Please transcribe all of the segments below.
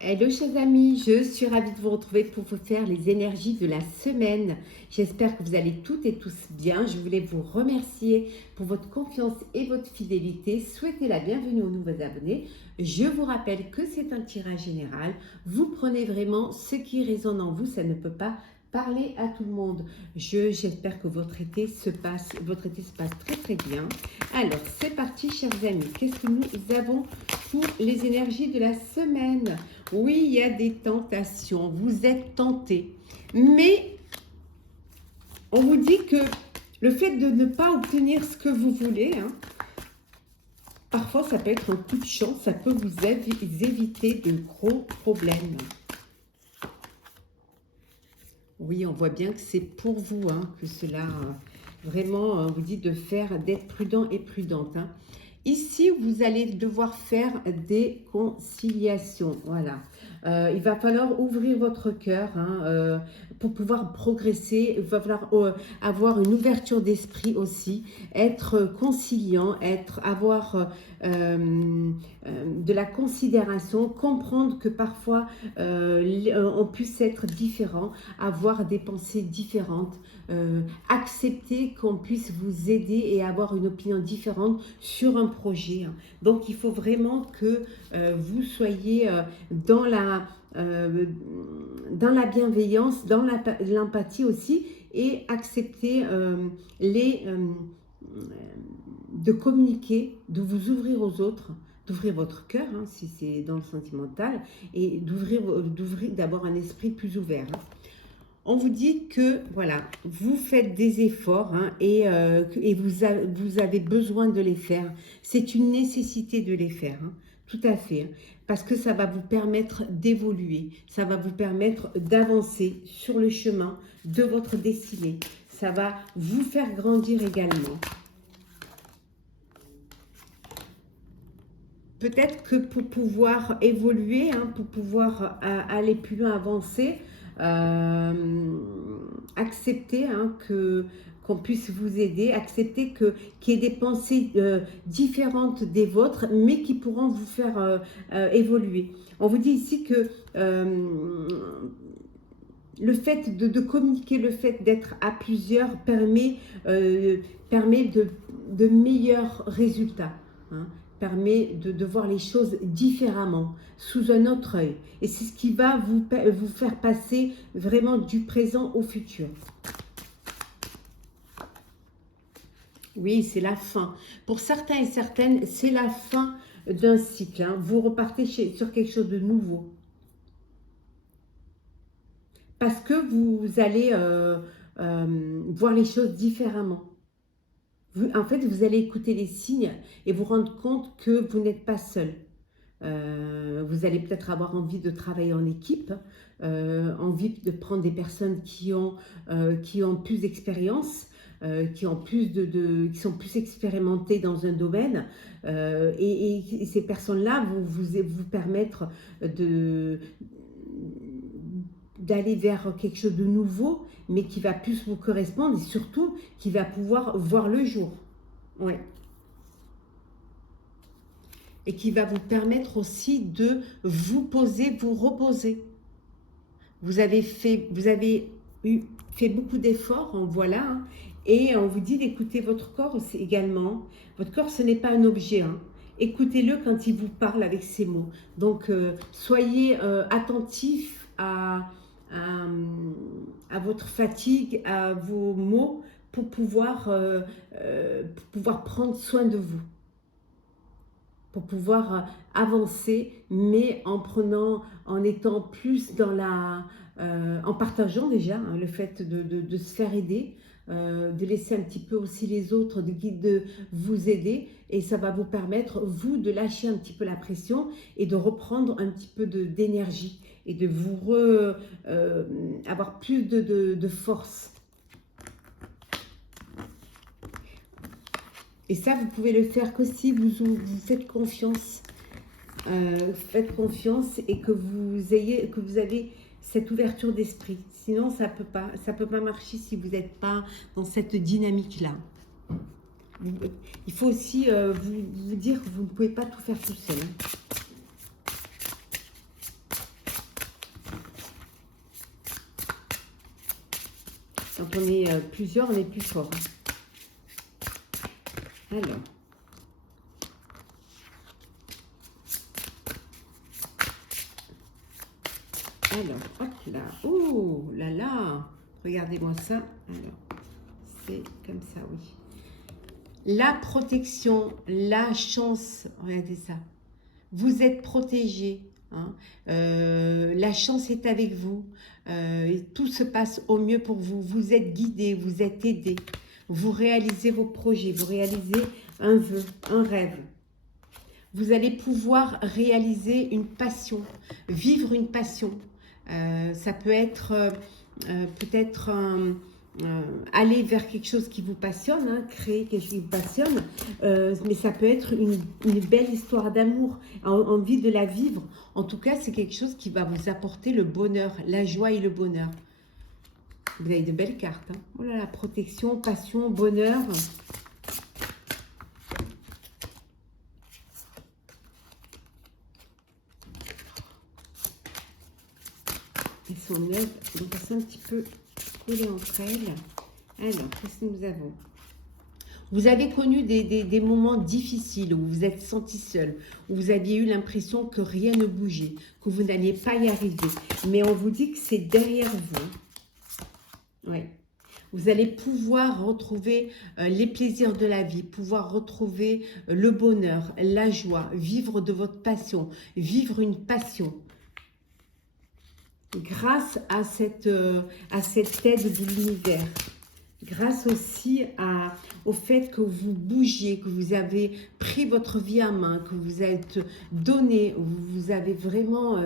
Hello chers amis, je suis ravie de vous retrouver pour vous faire les énergies de la semaine. J'espère que vous allez toutes et tous bien. Je voulais vous remercier pour votre confiance et votre fidélité. Souhaitez la bienvenue aux nouveaux abonnés. Je vous rappelle que c'est un tirage général. Vous prenez vraiment ce qui résonne en vous, ça ne peut pas parler à tout le monde. J'espère que votre été se passe très très bien. Alors c'est parti chers amis, qu'est-ce que nous avons pour les énergies de la semaine? Oui, il y a des tentations, vous êtes tentés, mais on vous dit que le fait de ne pas obtenir ce que vous voulez, parfois ça peut être un coup de chance, ça peut vous éviter de gros problèmes. Oui, on voit bien que c'est pour vous que cela, vraiment, vous dit de faire, d'être prudent et prudente. Ici, vous allez devoir faire des conciliations. Voilà. Il va falloir ouvrir votre cœur pour pouvoir progresser. Il va falloir avoir une ouverture d'esprit aussi, être conciliant, avoir de la considération, comprendre que parfois on puisse être différent, avoir des pensées différentes, accepter qu'on puisse vous aider et avoir une opinion différente sur un projet. Donc il faut vraiment que vous soyez dans la bienveillance, dans l'empathie aussi, et accepter de communiquer, de vous ouvrir aux autres, d'ouvrir votre cœur, si c'est dans le sentimental, et d'ouvrir d'abord un esprit plus ouvert. On vous dit que, voilà, vous faites des efforts et vous avez besoin de les faire. C'est une nécessité de les faire, tout à fait. Parce que ça va vous permettre d'évoluer, ça va vous permettre d'avancer sur le chemin de votre destinée. Ça va vous faire grandir également. Peut-être que pour pouvoir évoluer, pour pouvoir aller plus loin, avancer, accepter qu'on puisse vous aider, accepter qu'il y ait des pensées différentes des vôtres, mais qui pourront vous faire évoluer. On vous dit ici que le fait de communiquer, le fait d'être à plusieurs permet de meilleurs résultats. Permet de voir les choses différemment, sous un autre œil. Et c'est ce qui va vous faire passer vraiment du présent au futur. Oui, c'est la fin. Pour certains et certaines, c'est la fin d'un cycle. Vous repartez sur quelque chose de nouveau. Parce que vous allez voir les choses différemment. En fait, vous allez écouter les signes et vous rendre compte que vous n'êtes pas seul. Vous allez peut-être avoir envie de travailler en équipe, envie de prendre des personnes qui ont plus d'expérience, qui sont plus expérimentées dans un domaine, et ces personnes-là vont vous permettre d'aller vers quelque chose de nouveau, mais qui va plus vous correspondre et surtout qui va pouvoir voir le jour. Ouais. Et qui va vous permettre aussi de vous poser, vous reposer. Vous avez fait beaucoup d'efforts, voilà, et on vous dit d'écouter votre corps aussi également. Votre corps, ce n'est pas un objet, Écoutez-le quand il vous parle avec ses mots. Donc, soyez attentifs à votre fatigue, à vos mots, pour pouvoir prendre soin de vous, pour pouvoir avancer, mais en étant plus dans en partageant déjà le fait de se faire aider, de laisser un petit peu aussi les autres de vous aider, et ça va vous permettre, vous, de lâcher un petit peu la pression et de reprendre un petit peu d'énergie et de vous avoir plus de force. Et ça, vous pouvez le faire que si vous faites confiance. Faites confiance et que vous avez cette ouverture d'esprit. Sinon, ça peut pas marcher si vous n'êtes pas dans cette dynamique-là. Il faut aussi vous dire que vous ne pouvez pas tout faire tout seul. Quand on est plusieurs, on est plus fort. Alors. Alors, hop là. Oh là là. Regardez-moi ça. Alors, c'est comme ça, oui. La protection, la chance. Regardez ça. Vous êtes protégé. Hein. La chance est avec vous. Et tout se passe au mieux pour vous. Vous êtes guidé, vous êtes aidé. Vous réalisez vos projets, vous réalisez un vœu, un rêve. Vous allez pouvoir réaliser une passion, vivre une passion. Ça peut être peut-être aller vers quelque chose qui vous passionne, hein, créer quelque chose qui vous passionne, mais ça peut être une belle histoire d'amour, envie de la vivre. En tout cas, c'est quelque chose qui va vous apporter le bonheur, la joie et le bonheur. Vous avez de belles cartes. Hein. Oh là là, protection, passion, bonheur. Elles sont neuves, donc elles sont un petit peu collées entre elles. Alors, qu'est-ce que nous avons? Vous avez connu des moments difficiles où vous vous êtes senti seul, où vous aviez eu l'impression que rien ne bougeait, que vous n'alliez pas y arriver. Mais on vous dit que c'est derrière vous. Oui. Vous allez pouvoir retrouver les plaisirs de la vie, pouvoir retrouver le bonheur, la joie, vivre de votre passion, vivre une passion. Grâce à cette aide de l'univers. Grâce aussi au fait que vous bougiez, que vous avez pris votre vie en main, que vous êtes donné, vous avez vraiment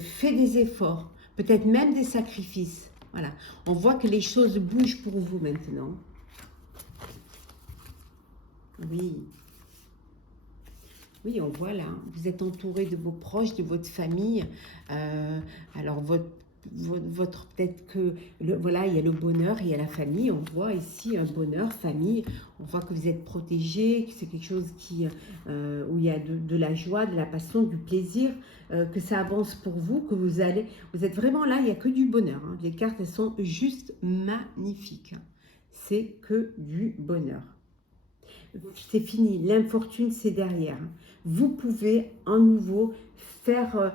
fait des efforts, peut-être même des sacrifices. Voilà, on voit que les choses bougent pour vous maintenant. Oui. Oui, on voit là, vous êtes entouré de vos proches, de votre famille. Alors, votre peut-être que, voilà, il y a le bonheur, il y a la famille. On voit ici un bonheur, famille. On voit que vous êtes protégé, que c'est quelque chose où il y a de la joie, de la passion, du plaisir, que ça avance pour vous, que vous êtes vraiment là, il n'y a que du bonheur. Hein. Les cartes, elles sont juste magnifiques. Hein. C'est que du bonheur. C'est fini, l'infortune c'est derrière. Vous pouvez à nouveau faire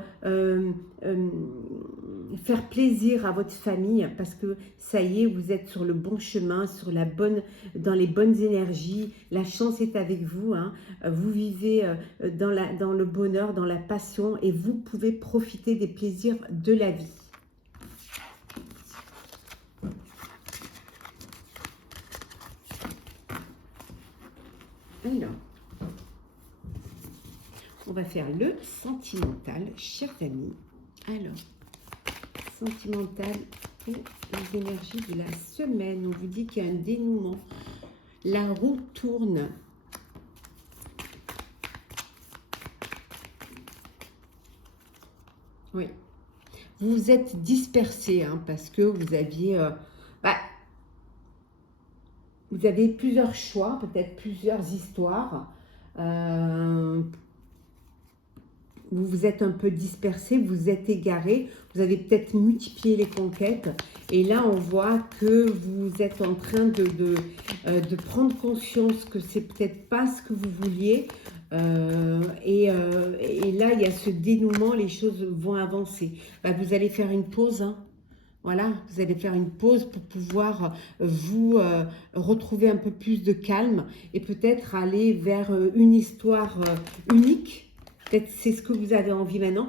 plaisir à votre famille parce que ça y est, vous êtes sur le bon chemin, dans les bonnes énergies. La chance est avec vous. Hein. Vous vivez dans le bonheur, dans la passion et vous pouvez profiter des plaisirs de la vie. Alors, on va faire le sentimental, chers amis. Alors, sentimental pour les énergies de la semaine. On vous dit qu'il y a un dénouement. La roue tourne. Oui. Vous vous êtes dispersé hein, parce que vous aviez... vous avez plusieurs choix, peut-être plusieurs histoires. Vous vous êtes un peu dispersé, vous êtes égaré, vous avez peut-être multiplié les conquêtes. Et là, on voit que vous êtes en train de prendre conscience que c'est peut-être pas ce que vous vouliez. Et là, il y a ce dénouement, les choses vont avancer. Vous allez faire une pause, hein. Voilà, vous allez faire une pause pour pouvoir vous retrouver un peu plus de calme et peut-être aller vers une histoire unique. Peut-être c'est ce que vous avez envie maintenant.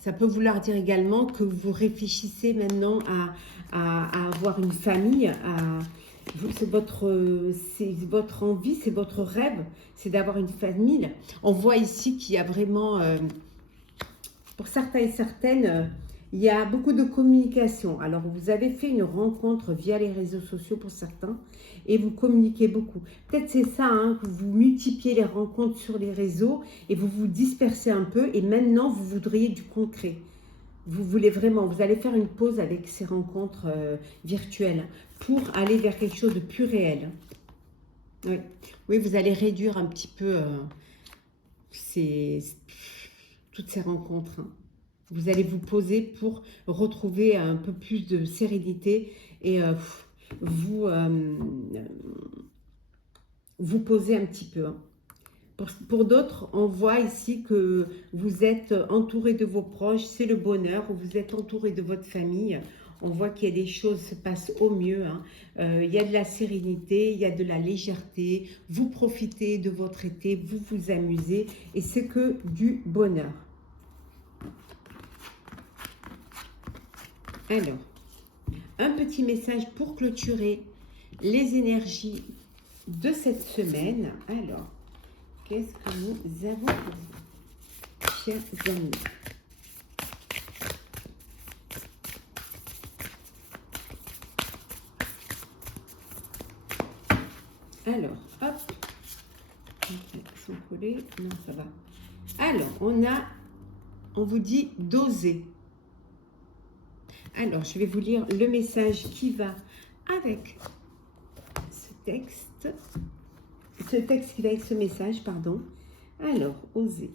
Ça peut vouloir dire également que vous réfléchissez maintenant à avoir une famille. C'est votre envie, c'est votre rêve, c'est d'avoir une famille. On voit ici qu'il y a vraiment, pour certains et certaines, il y a beaucoup de communication. Alors, vous avez fait une rencontre via les réseaux sociaux pour certains et vous communiquez beaucoup. Peut-être c'est ça, hein, que vous multipliez les rencontres sur les réseaux et vous vous dispersez un peu et maintenant, vous voudriez du concret. Vous voulez vraiment, vous allez faire une pause avec ces rencontres virtuelles pour aller vers quelque chose de plus réel. Oui, oui, vous allez réduire un petit peu toutes ces rencontres. Hein. Vous allez vous poser pour retrouver un peu plus de sérénité et vous, vous poser un petit peu. Hein. Pour d'autres, on voit ici que vous êtes entouré de vos proches, c'est le bonheur, vous êtes entouré de votre famille. On voit qu'il y a des choses qui se passent au mieux. Hein. Il y a de la sérénité, il y a de la légèreté. Vous profitez de votre été, vous vous amusez et c'est que du bonheur. Alors, un petit message pour clôturer les énergies de cette semaine. Alors, qu'est-ce que nous avons pour vous, chers amis? Alors, hop. Ils sont collés. Non, ça va. Alors, on vous dit d'oser. Alors, je vais vous lire le message qui va avec ce texte. Ce texte qui va avec ce message, pardon. Alors, oser.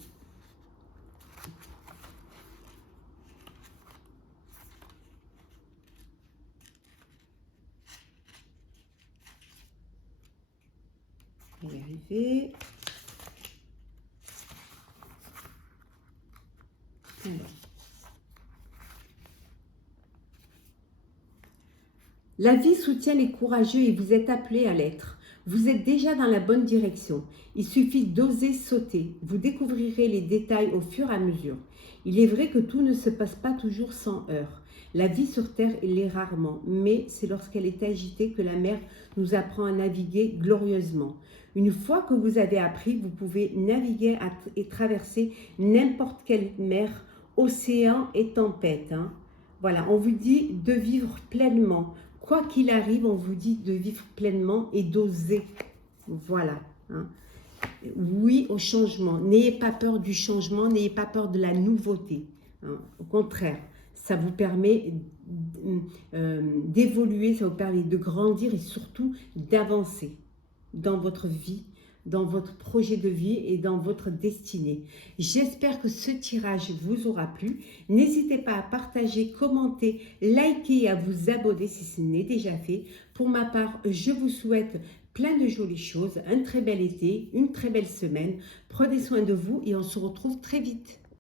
On va y arriver. Alors. La vie soutient les courageux et vous êtes appelés à l'être. Vous êtes déjà dans la bonne direction. Il suffit d'oser sauter. Vous découvrirez les détails au fur et à mesure. Il est vrai que tout ne se passe pas toujours sans heurts. La vie sur Terre l'est rarement, mais c'est lorsqu'elle est agitée que la mer nous apprend à naviguer glorieusement. Une fois que vous avez appris, vous pouvez naviguer et traverser n'importe quelle mer, océan et tempête. Hein. Voilà, on vous dit de vivre pleinement. Quoi qu'il arrive, on vous dit de vivre pleinement et d'oser. Voilà. Hein. Oui au changement. N'ayez pas peur du changement, n'ayez pas peur de la nouveauté. Hein. Au contraire, ça vous permet d'évoluer, ça vous permet de grandir et surtout d'avancer dans votre vie, dans votre projet de vie et dans votre destinée. J'espère que ce tirage vous aura plu. N'hésitez pas à partager, commenter, liker et à vous abonner si ce n'est déjà fait. Pour ma part, je vous souhaite plein de jolies choses, un très bel été, une très belle semaine. Prenez soin de vous et on se retrouve très vite.